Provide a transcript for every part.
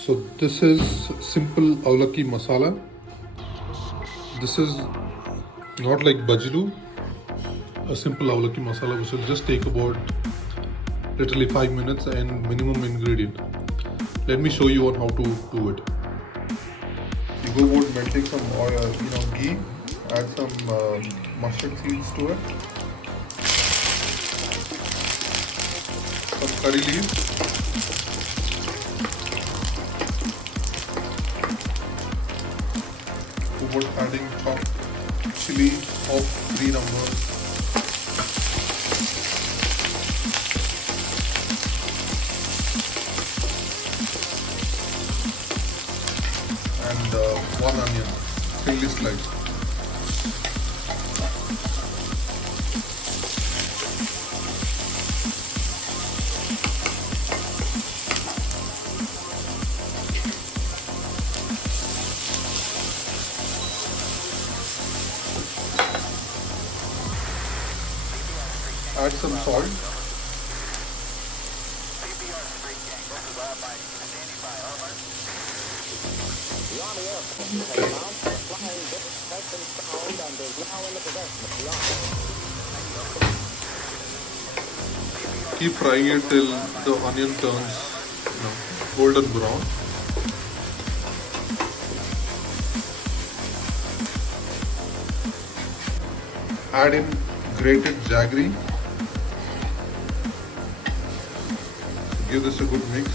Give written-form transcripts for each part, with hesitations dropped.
So this is simple Avalakki masala. This is not like bajilu, a simple Avalakki masala which will just take about literally 5 minutes and minimum ingredient. Let me show you on how to do it. You go about melting some oil, ghee, add some mustard seeds to it, some curry leaves, about adding chopped chili of 3 numbers, and 1 onion, thinly sliced. Add some salt. Keep frying it till the onion turns golden brown. Add in grated jaggery. Give this a good mix.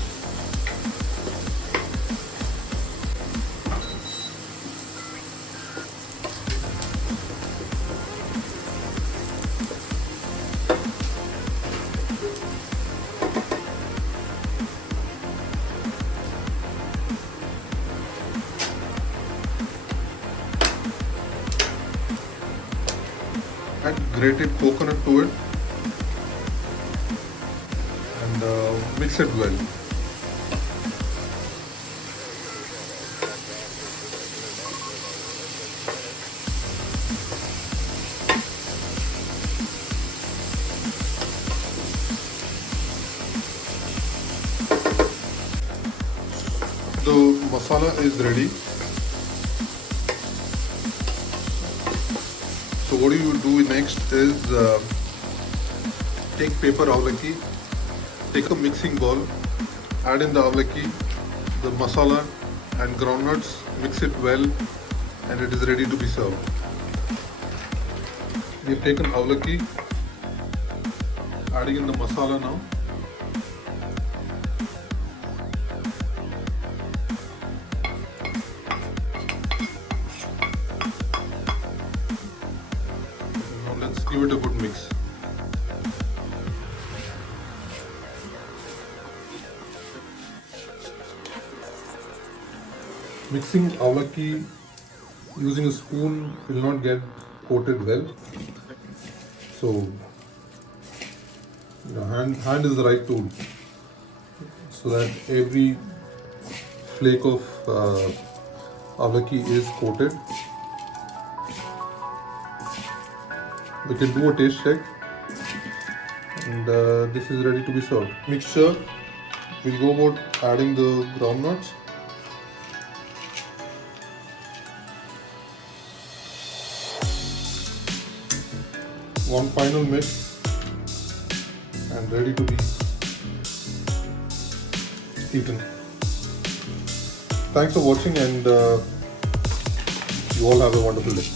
Add grated coconut to it and mix it well. The masala is ready. So what you do next is take paper avalakki, take a mixing bowl, add in the avalakki, the masala and groundnuts, mix it well, and it is ready to be served. We have taken avalakki, adding in the masala now. Let's give it a good mix. Mixing avalakki using a spoon will not get coated well. So hand is the right tool so that every flake of avalakki is coated. We can do a taste check, and this is ready to be served. Mixture, we'll go about adding the groundnuts. One final mix and ready to be eaten. Thanks for watching, and you all have a wonderful day.